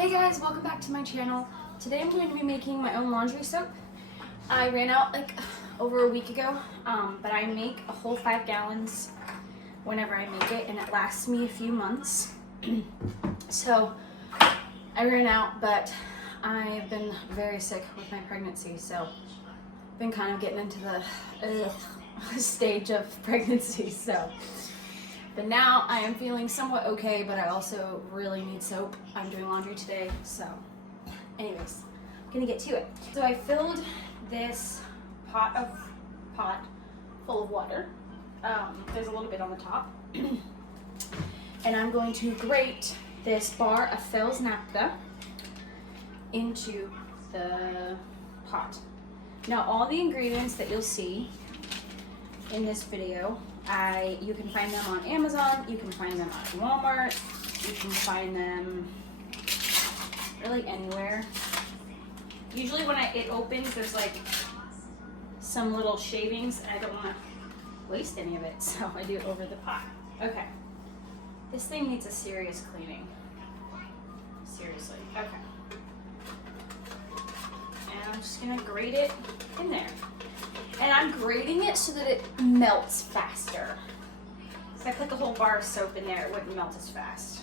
Hey guys, welcome back to my channel. Today I'm going to be making my own laundry soap. I ran out like over a week ago, but I make a whole 5 gallons whenever I make it, and it lasts me a few months. So I ran out, but I've been very sick with my pregnancy, so I've been kind of getting into the stage of pregnancy. But now I am feeling somewhat okay, but I also really need soap. I'm doing laundry today, so anyways, I'm gonna get to it. So I filled this pot full of water. There's a little bit on the top. And I'm going to grate this bar of Fel's naphtha into the pot. Now all the ingredients that you'll see in this video, you can find them on Amazon, you can find them at Walmart, you can find them really anywhere. Usually when it opens, there's like some little shavings, and I don't want to waste any of it, so I do it over the pot. Okay. This thing needs a serious cleaning. Seriously. Okay. And I'm just gonna grate it in there. And I'm grating it so that it melts faster. If I put the whole bar of soap in there, it wouldn't melt as fast.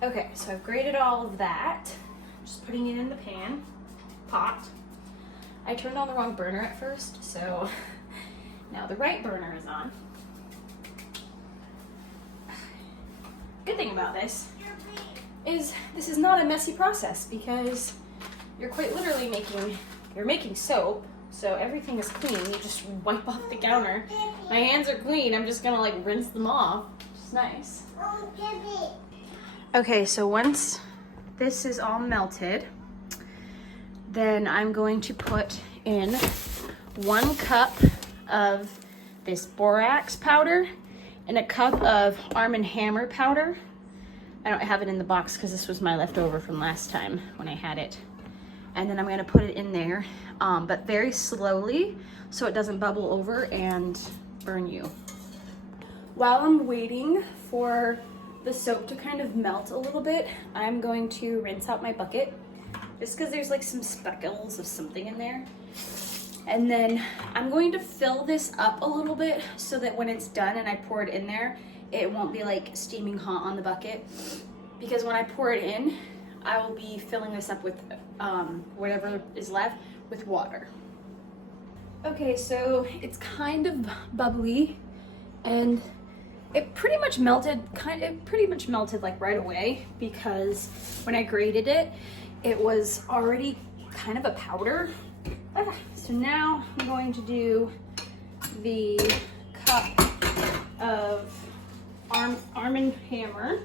Okay, so I've grated all of that. Just putting it in the pot. I turned on the wrong burner at first, so now the right burner is on. Good thing about this is this is not a messy process, because you're quite literally making soap, so everything is clean. You just wipe off the counter. My hands are clean. I'm just gonna like rinse them off, which is nice. Okay, so once this is all melted, then I'm going to put in 1 cup of this borax powder and a cup of Arm & Hammer powder. I don't have it in the box because this was my leftover from last time when I had it. And then I'm going to put it in there, but very slowly so it doesn't bubble over and burn you. While I'm waiting for the soap to kind of melt a little bit, I'm going to rinse out my bucket just because there's like some speckles of something in there. And then I'm going to fill this up a little bit so that when it's done and I pour it in there, it won't be like steaming hot on the bucket, because when I pour it in, I will be filling this up with whatever is left with water. Okay, so it's kind of bubbly, and it pretty much melted like right away, because when I grated it, it was already kind of a powder. So now I'm going to do the cup of Arm & Hammer.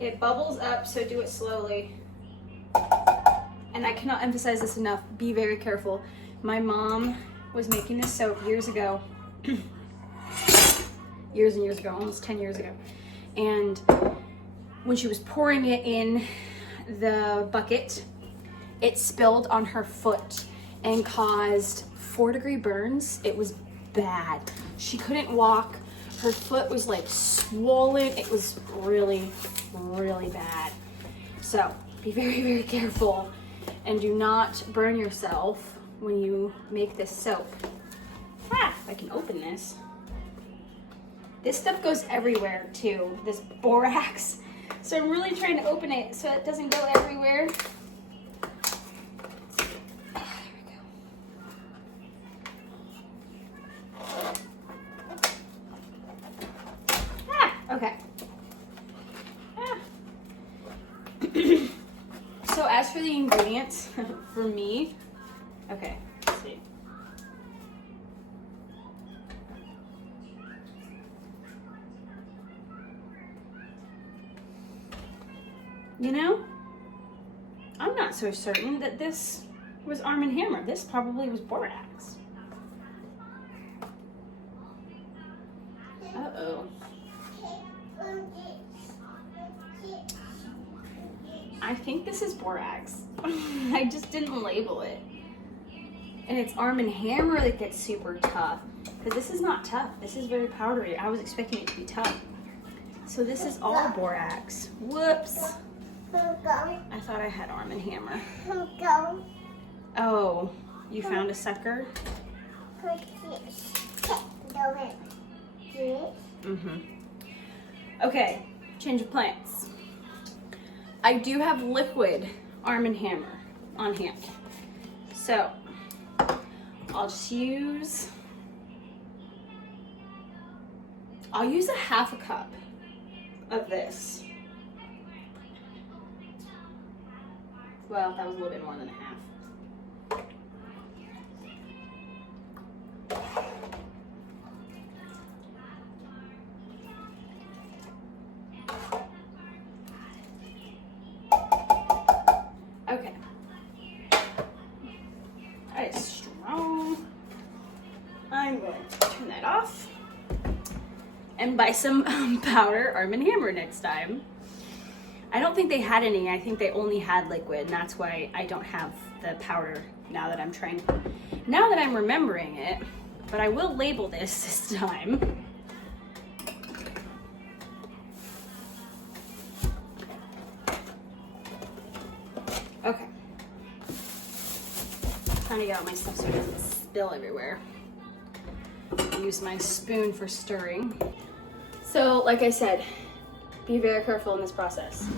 It bubbles up, so do it slowly. And I cannot emphasize this enough, be very careful. My mom was making this soap years ago, years and years ago, almost 10 years ago. And when she was pouring it in the bucket, it spilled on her foot and caused 4-degree burns. It was bad. She couldn't walk. Her foot was like swollen. It was really, really bad. So be very, very careful and do not burn yourself when you make this soap. Ah, if I can open this. This stuff goes everywhere too, this borax. So I'm really trying to open it so it doesn't go everywhere. Okay. So as for the ingredients, for me, okay, let's see. You know, I'm not so certain that this was Arm & Hammer. This probably was borax. Uh-oh. I think this is borax. I just didn't label it. And it's Arm & Hammer that gets super tough. But this is not tough. This is very powdery. I was expecting it to be tough. So this is all borax. Whoops. I thought I had Arm & Hammer. Oh, you found a sucker? Mm-hmm. Okay, change of plans. I do have liquid Arm & Hammer on hand. So, I'll use a half a cup of this. Well, that was a little bit more than a half. Okay. That is strong. I'm going to turn that off and buy some powder Arm & Hammer next time. I don't think they had any. I think they only had liquid, and that's why I don't have the powder now that I'm remembering it. But I will label this time. Okay. Trying to get all my stuff so it doesn't spill everywhere. Use my spoon for stirring. So, like I said, be very careful in this process.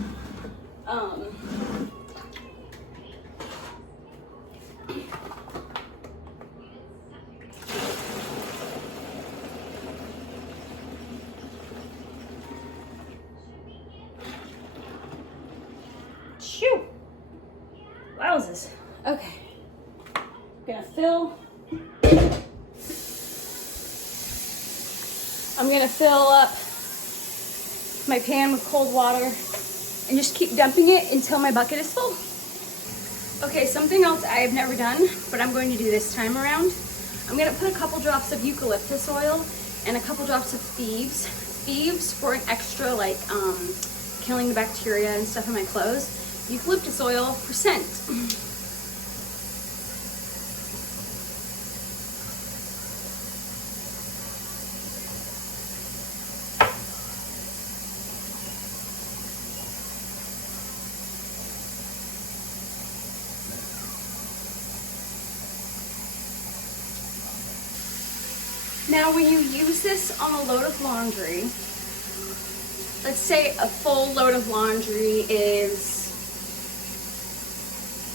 Shoo! Wowzers. Okay. I'm gonna fill up my pan with cold water and just keep dumping it until my bucket is full. Okay, something else I have never done, but I'm going to do this time around. I'm gonna put a couple drops of eucalyptus oil and a couple drops of thieves. Thieves for an extra, like, killing the bacteria and stuff in my clothes. Eucalyptus oil for scent. Now when you use this on a load of laundry, let's say a full load of laundry is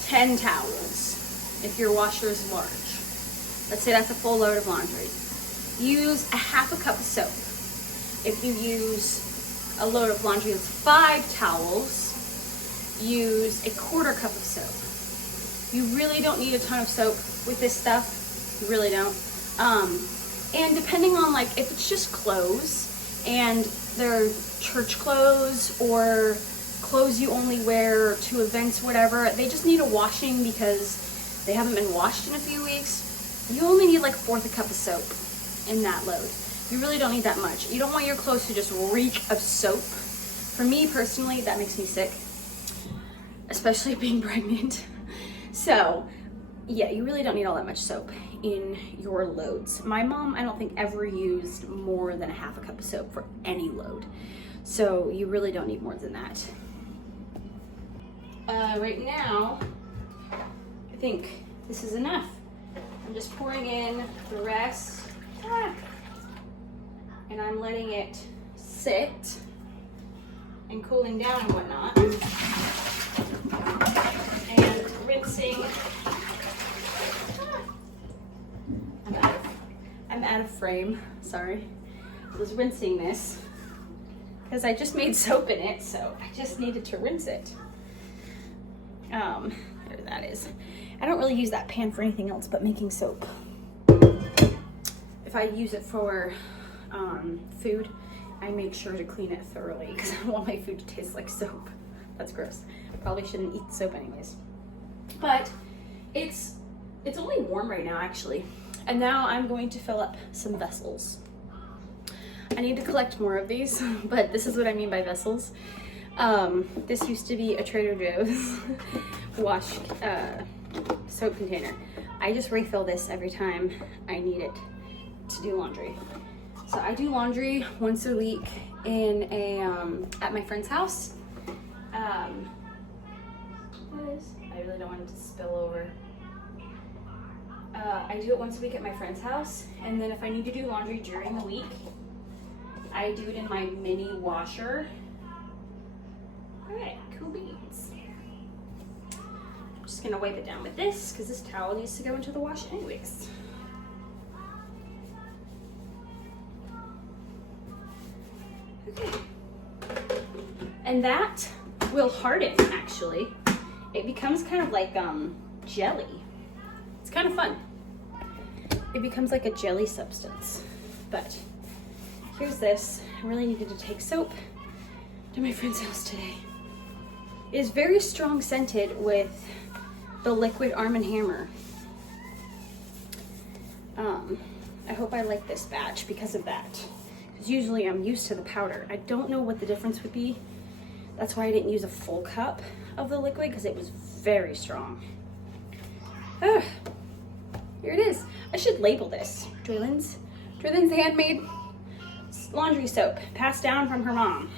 10 towels, if your washer is large. Let's say that's a full load of laundry. Use a half a cup of soap. If you use a load of laundry that's 5 towels, use a quarter cup of soap. You really don't need a ton of soap with this stuff. You really don't. And depending on, like, if it's just clothes and they're church clothes or clothes you only wear to events, whatever, they just need a washing because they haven't been washed in a few weeks. You only need like 1/4 a cup of soap in that load. You really don't need that much. You don't want your clothes to just reek of soap. For me personally, that makes me sick, especially being pregnant. So yeah, you really don't need all that much soap in your loads. My mom, I don't think ever used more than a half a cup of soap for any load. So you really don't need more than that. right now, I think this is enough. I'm just pouring in the rest, and I'm letting it sit and cooling down and whatnot, and rinsing. I'm out of frame, sorry. I was rinsing this because I just made soap in it, so I just needed to rinse it. There that is. I don't really use that pan for anything else but making soap. If I use it for food, I make sure to clean it thoroughly because I don't want my food to taste like soap. That's gross. Probably shouldn't eat soap anyways. But it's only warm right now actually. And now I'm going to fill up some vessels. I need to collect more of these, but this is what I mean by vessels. This used to be a Trader Joe's wash soap container. I just refill this every time I need it to do laundry. So I do laundry once a week in a at my friend's house. What is? I really don't want it to spill over. I do it once a week at my friend's house, and then if I need to do laundry during the week, I do it in my mini washer. All right, cool beans. I'm just gonna wipe it down with this because this towel needs to go into the wash anyways. Okay. And that will harden actually. It becomes kind of like jelly. It's kind of fun. It becomes like a jelly substance. But here's this. I really needed to take soap to my friend's house today. It is very strong scented with the liquid Arm & Hammer. I hope I like this batch because of that. Because usually I'm used to the powder. I don't know what the difference would be. That's why I didn't use a full cup of the liquid because it was very strong. Ugh. Here it is. I should label this. Draylin's handmade laundry soap, passed down from her mom.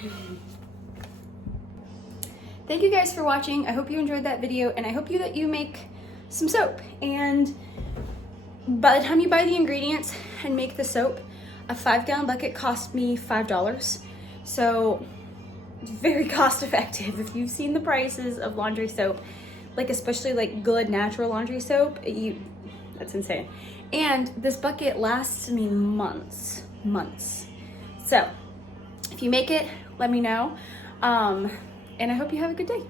Thank you guys for watching. I hope you enjoyed that video, and I hope that you make some soap. And by the time you buy the ingredients and make the soap, a 5-gallon bucket cost me $5. So it's very cost effective. If you've seen the prices of laundry soap, like especially like good natural laundry soap, that's insane. And this bucket lasts me months. So if you make it, let me know. And I hope you have a good day.